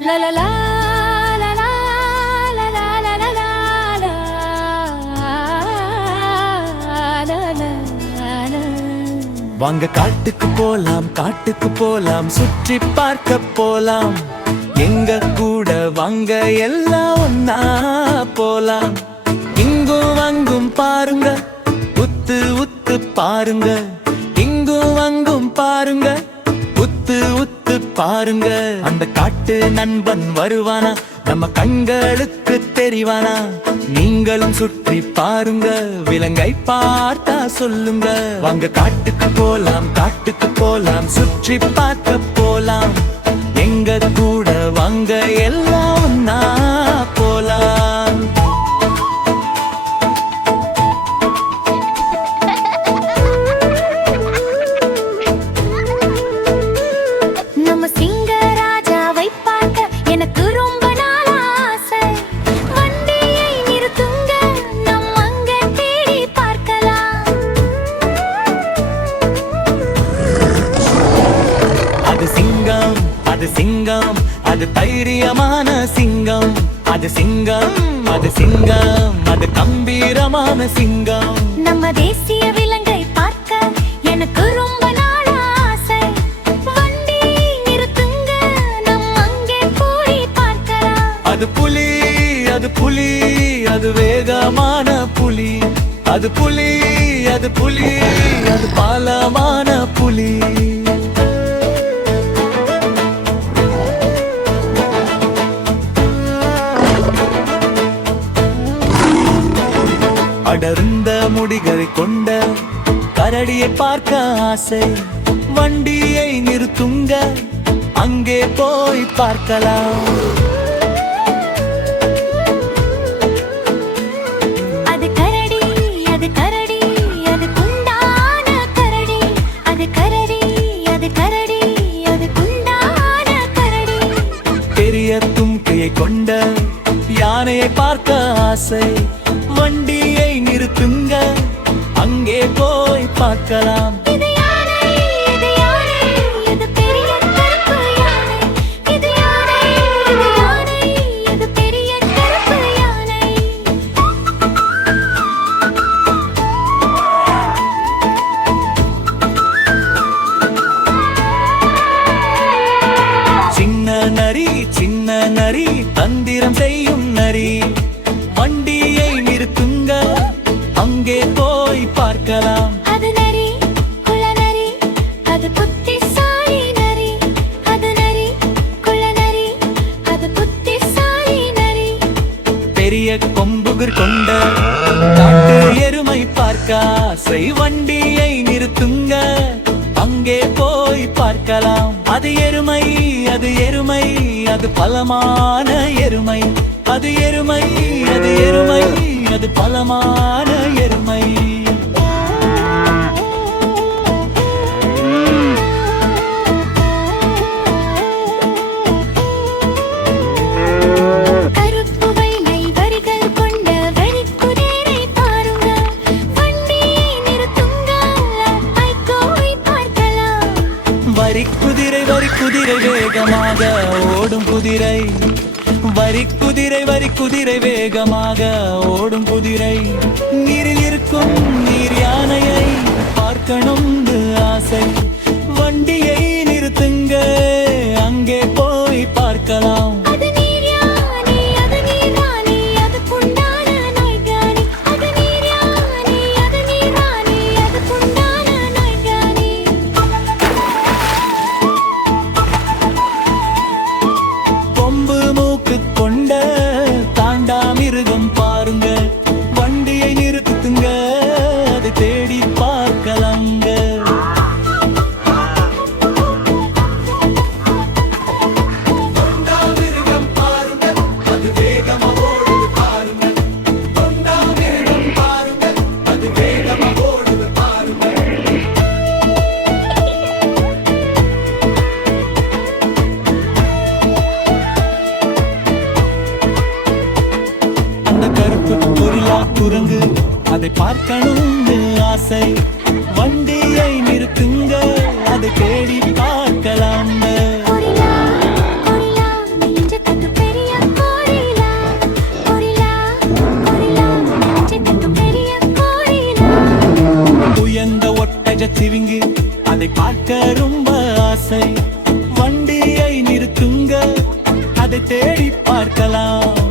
La la la la la la la la la la la. வாங்க காட்டுக்கு போலாம் சுற்றி பார்க்க போலாம் எங்க கூட வாங்க எல்லாம் ஒன்னா போலாம் இங்கும் அங்கும் பாருங்க உத்து உத்து பாருங்க இங்கும் அங்கும் பாருங்க உத்து உத்து பாருங்க அந்த காட்டு நண்பன் வருவானா நம்ம கண்களுக்கு தெரிவானா நீங்களும் சுற்றி பாருங்க விலங்கை பார்த்தா சொல்லுங்க வாங்க காட்டுக்கு போலாம் சுற்றி பார்க்க போலாம் எங்க கூட வாங்க எல்லாம் ஒன்னா போலாம் நம்ம சிங்கராஜாவை பார்க்க எனக்கு ரொம்ப நாள் ஆசை. வண்டியை நிறுத்துங்க, நம்ம அங்க தேடி பார்க்கலாம். அது சிங்கம் அது சிங்கம் அது தைரியமான சிங்கம் அது சிங்கம் அது சிங்கம் அது கம்பீரமான சிங்கம் நம்ம தேசிய விலங்கை பார்க்க எனக்கு ரொம்ப நாள் ஆசை. வண்டியை நிறுத்துங்க, நம்ம அங்கே போய் பார்க்கலாம். அது புலி அது புலி அது வேகமான புலி அது புலி அது புலி அது பாலமான புலி அடர்ந்த முடிகளை கொண்ட கரடியை பார்க்க ஆசை வண்டியை நிறுத்துங்க அங்கே போய் பார்க்கலாம் அது கரடி அது கரடி அது குண்டான கரடி அது கரடி அது கரடி அது குண்டான கரடி பெரிய தும்பியை கொண்ட யானையை பார்க்க ஆசை வண்டியை நிறுத்துங்க அங்கே போய் பார்க்கலாம் இது யானை இது யானை இது பெரிய கருப்பு யானை இது யானை இது யானை இது பெரிய கருப்பு யானை சின்ன நரி தந்திரம் செய்யும் நரி வண்டியை நிறுத்துங்க அங்கே போய் பார்க்கலாம் அது நரி குள்ள நரி அது புத்திசாலி நரி அது நரி குள்ள நரி அது புத்திசாலி நரி பெரிய கொம்புகள் கொண்ட காட்டு எருமை பார்க்க ஆசை வண்டியை நிறுத்துங்க அங்கே போய் பார்க்கலாம் அது எருமை அது எருமை அது பலமான எருமை அது எருமை அது எருமை அது பலமான எருமை கருப்பு வெள்ளை வரிகள் கொண்ட வெறிக்குதிரை பாருங்க வண்டியை நிறுத்துங்க போய் பார்க்கலாம் வரி குதிரை வேகமாக ஓடும் குதிரை வரி குதிரை வேகமாக ஓடும் குதிரை நீரில் இருக்கும் நீர் யானையை பார்க்கணும் ஆசை வண்டியை நிறுத்துங்க அங்கே போய் பார்க்கலாம் அது நீர் யானை அது நீர் ராணி அது குண்டான நாய்காணி அது நீர் யானை அது நீர் ராணி அது குண்டான நாய்காணி கொம்பு மூக்கு கொண்ட தாண்டாமிருகம் பாருங்க வண்டியை நிறுத்துங்க அதை தேடி பார்க்கலாங்க குரங்கு அதை பார்க்கணும்னு ஆசை வண்டியை நிறுத்துங்க அதை தேடி பார்க்கலாம் கொரில்லா கொரில்லா நீ இன்று அதை தேடி பார்க்கலாம்.